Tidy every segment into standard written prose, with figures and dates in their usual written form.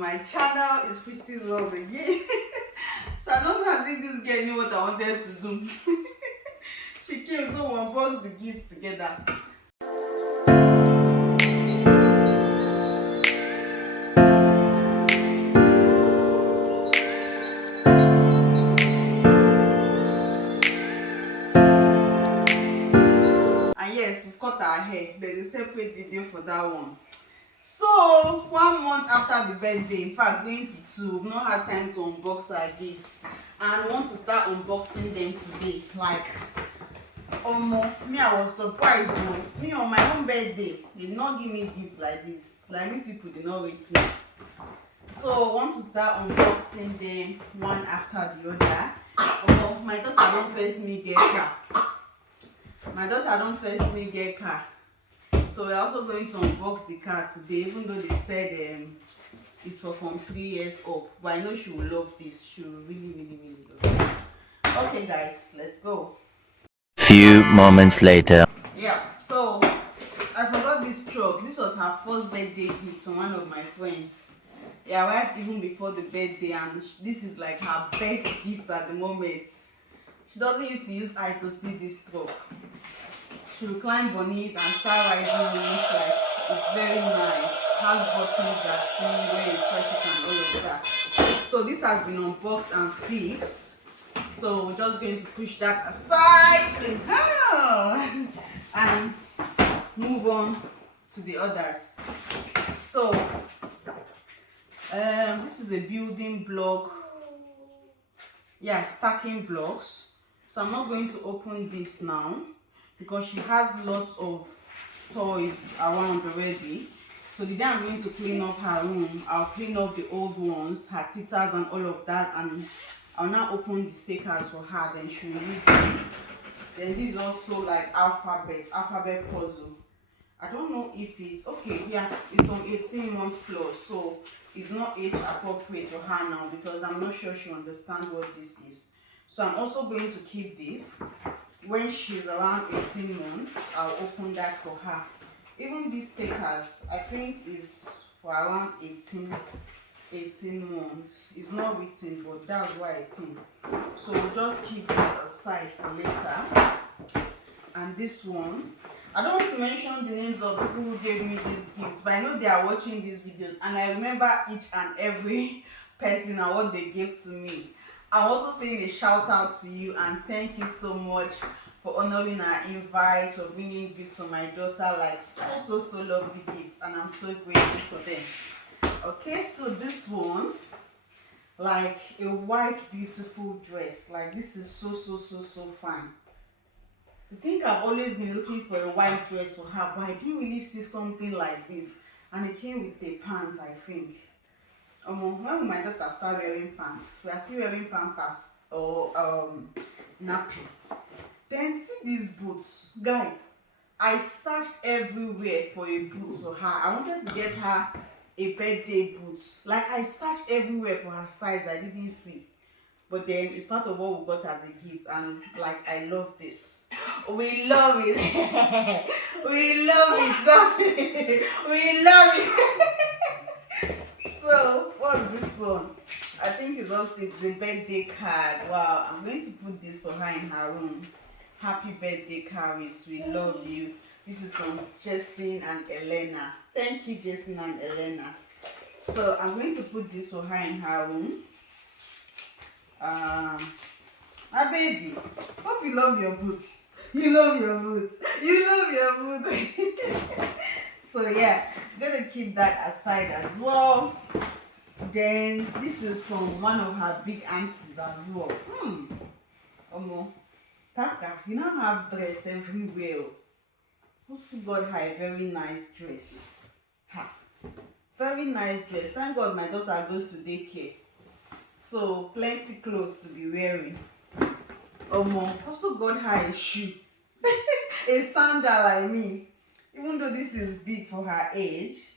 my channel. It's Christy's World again. So I don't know as if this girl knew what I wanted to do. She came, so we unboxed the gifts together. And yes, we've cut our hair. There's a separate video for that one. So 1 month after the birthday, in fact going to 2, we've not had time to unbox our gifts, and we want to start unboxing them today. Like, me, I was surprised though. Me, on my own birthday, they did not give me gifts like this. Like, these people did not wait me. So I want to start unboxing them one after the other. My daughter don't first me get car. So we're also going to unbox the car today, even though they said it's for from 3 years up. But I know she will love this. She will really love it. Okay guys, let's go. Few moments later. Yeah, so I forgot this truck. This was her first birthday gift from one of my friends. Yeah, I arrived even before the birthday, and this is like her best gift at the moment. She doesn't used to use eye to see this truck. She will climb on it and start riding it. Like, it's very nice. Has buttons that see where you press it and all of that. So this has been unboxed and fixed. So we're just going to push that aside and move on to the others. So this is a building block. Yeah, stacking blocks. So I'm not going to open this now, because she has lots of toys around already. So the day I'm going to clean up her room, I'll clean up the old ones, her titas and all of that, and I'll now open the stickers for her, then she'll use them. Then this is also like alphabet puzzle. I don't know if it's okay. Yeah, it's on 18 months plus, so it's not age appropriate for her now, because I'm not sure she understands what this is. So I'm also going to keep this. When she's around 18 months, I'll open that for her. Even these stickers, I think is for around 18 months. It's not written, but that's why I think. So we'll just keep this aside for later. And this one, I don't want to mention the names of people who gave me these gifts, but I know they are watching these videos, and I remember each and every person and what they gave to me. I'm also saying a shout out to you, and thank you so much for honoring our invite, for bringing gifts for my daughter, like so lovely gifts, and I'm so grateful for them. Okay, so this one, like a white beautiful dress. Like, this is so fine. I think I've always been looking for a white dress for her, but I didn't really see something like this, and it came with the pants, I think. When will my daughter start wearing pants? We are still wearing pampers or nappy. Then see these boots, guys. I searched everywhere for a boot for her. I wanted to get her a birthday boot. Like, I searched everywhere for her size. I didn't see. But then it's part of what we got as a gift, and like, I love this. We love it. We love it, don't we? We love it. So what's this one? I think it's a birthday card. Wow, I'm going to put this for her in her room. Happy birthday, Caris. We love you. This is from Jessin and Elena. Thank you, Jessin and Elena. So I'm going to put this for her in her room. My baby, hope you love your boots. You love your boots. You love your boots. So yeah, I'm gonna keep that aside as well. Then this is from one of her big aunties as well. Taka, you now have dress everywhere. Also got her a very nice dress. Very nice dress. Thank God my daughter goes to daycare, so plenty clothes to be wearing. Also got her a shoe. A sandal, I mean. Even though this is big for her age,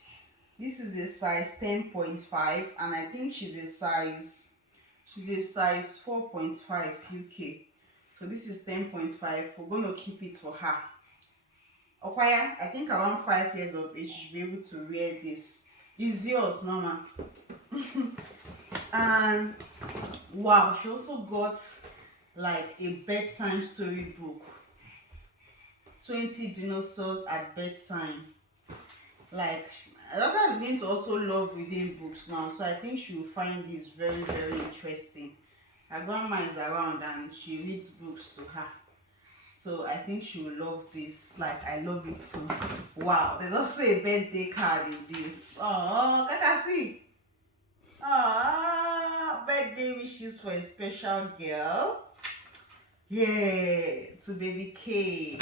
this is a size 10.5, and I think she's a size 4.5 UK. So this is 10.5. We're going to keep it for her. Okwaya, I think around 5 years of age, she should be able to wear this. It's yours, mama. And wow, she also got like a bedtime storybook. 20 dinosaurs at bedtime. Like, my daughter is beginning to also love reading books now, so I think she will find this very, very interesting. Her grandma is around and she reads books to her, so I think she will love this. Like, I love it too. Wow, there's also a birthday card in this. Oh, Kaka, see. Oh, birthday wishes for a special girl. Yeah, to baby K.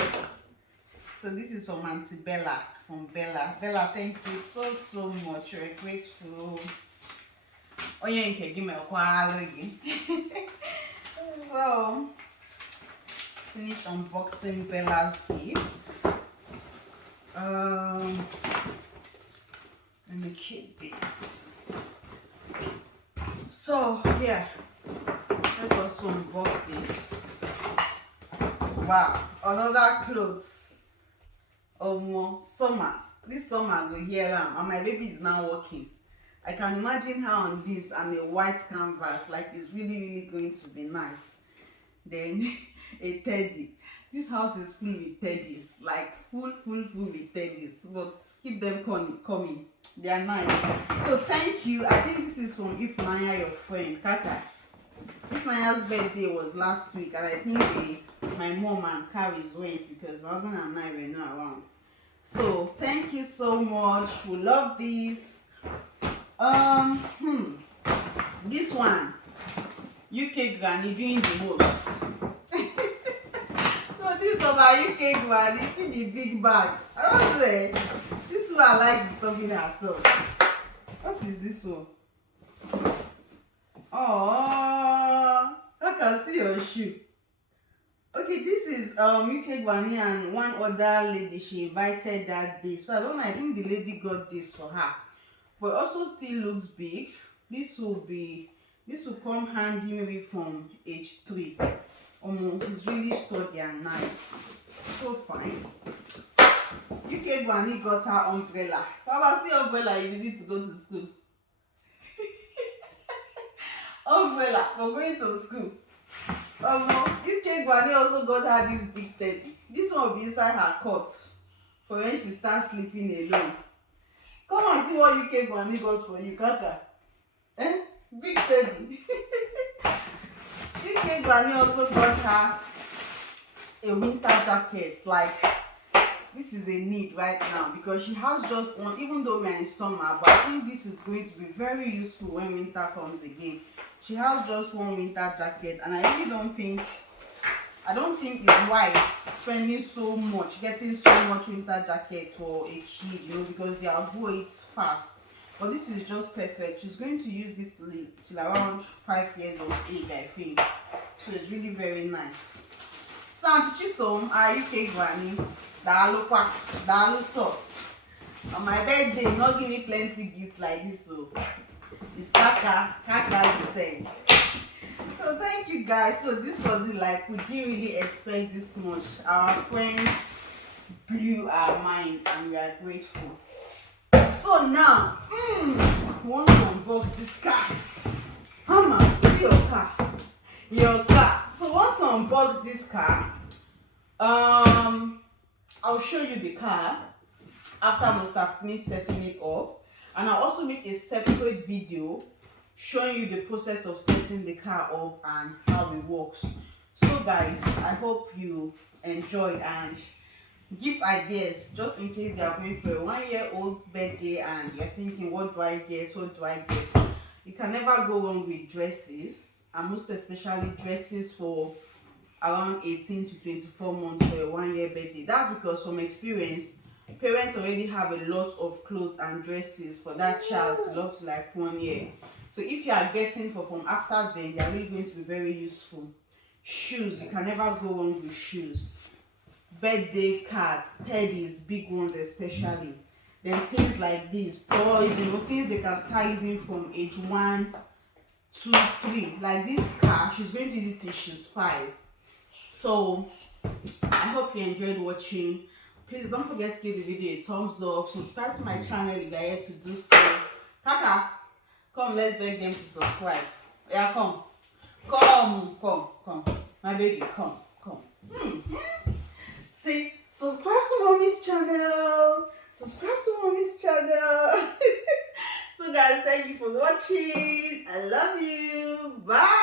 So this is from Auntie Bella, from Bella. Bella, thank you so, so much. We're grateful. Oh, yeah, you can give me a quality. So, finished unboxing Bella's gifts. Let me keep this. So, yeah, let's also unbox this. Wow, another clothes. Summer. This summer I go here and my baby is now walking. I can imagine her on this and a white canvas. Like, it's really, really going to be nice. Then a teddy. This house is full with teddies. Like, full with teddies. But keep them coming. They are nice. So thank you. I think this is from Ifnaya, your friend, Kaka. Ifnaya's birthday was last week, and I think my mom and Carrie's went because my husband and I were not around. So thank you so much. We love this. This one, UK Granny doing the most. So this one my UK Granny, see the big bag. I don't say this one I like the stuff in herself. What is this one? Oh, I can see your shoe. Okay, this is UK Granny and one other lady she invited that day. So I don't know, I think the lady got this for her. But also still looks big. This will come handy maybe from age 3. It's really sturdy and nice. So fine. UK Granny got her umbrella. How about the umbrella you use it to go to school? Umbrella for going to school. UK Granny also got her this big teddy. This one will be inside her cot for when she starts sleeping alone. Come and see what UK Granny got for you, Kaka. Big teddy. UK Granny also got her a winter jacket. Like, this is a need right now because she has just one, even though we're in summer, but I think this is going to be very useful when winter comes again. She has just one winter jacket, and I really don't think it's wise spending so much, getting so much winter jacket for a kid, because they outgrow it fast. But this is just perfect. She's going to use this till around 5 years of age, I think. So it's really very nice. So Auntie Chisom, our UK Granny, dalu so. On my birthday, not give me plenty gifts like this, so it's Kaka the same. So thank you guys. So this was it. Like, we didn't really expect this much. Our friends blew our mind and we are grateful. So now, we want to unbox this car. Mama, your car. Your car. So we want to unbox this car. I'll show you the car after I must have finished setting it up. And I'll also make a separate video showing you the process of setting the car up and how it works. So guys, I hope you enjoyed, and gift ideas just in case they are going for a 1-year-old birthday and you're thinking, what do I get, what do I get? You can never go wrong with dresses, and most especially dresses for around 18 to 24 months for a 1-year birthday. That's because from experience, parents already have a lot of clothes and dresses for that child to up to like 1 year. So if you are getting from after then, they are really going to be very useful. Shoes, you can never go wrong with shoes. Birthday cards, teddies, big ones especially. Then things like this, toys, things they can start using from age 1, 2, 3. Like this car, she's going to use it till she's 5. So I hope you enjoyed watching. Please don't forget to give the video a thumbs up. Subscribe to my channel if you are yet to do so. Kaka, come, let's beg them to subscribe. Yeah, come. My baby, come. See, subscribe to Mommy's channel. So guys, thank you for watching. I love you. Bye.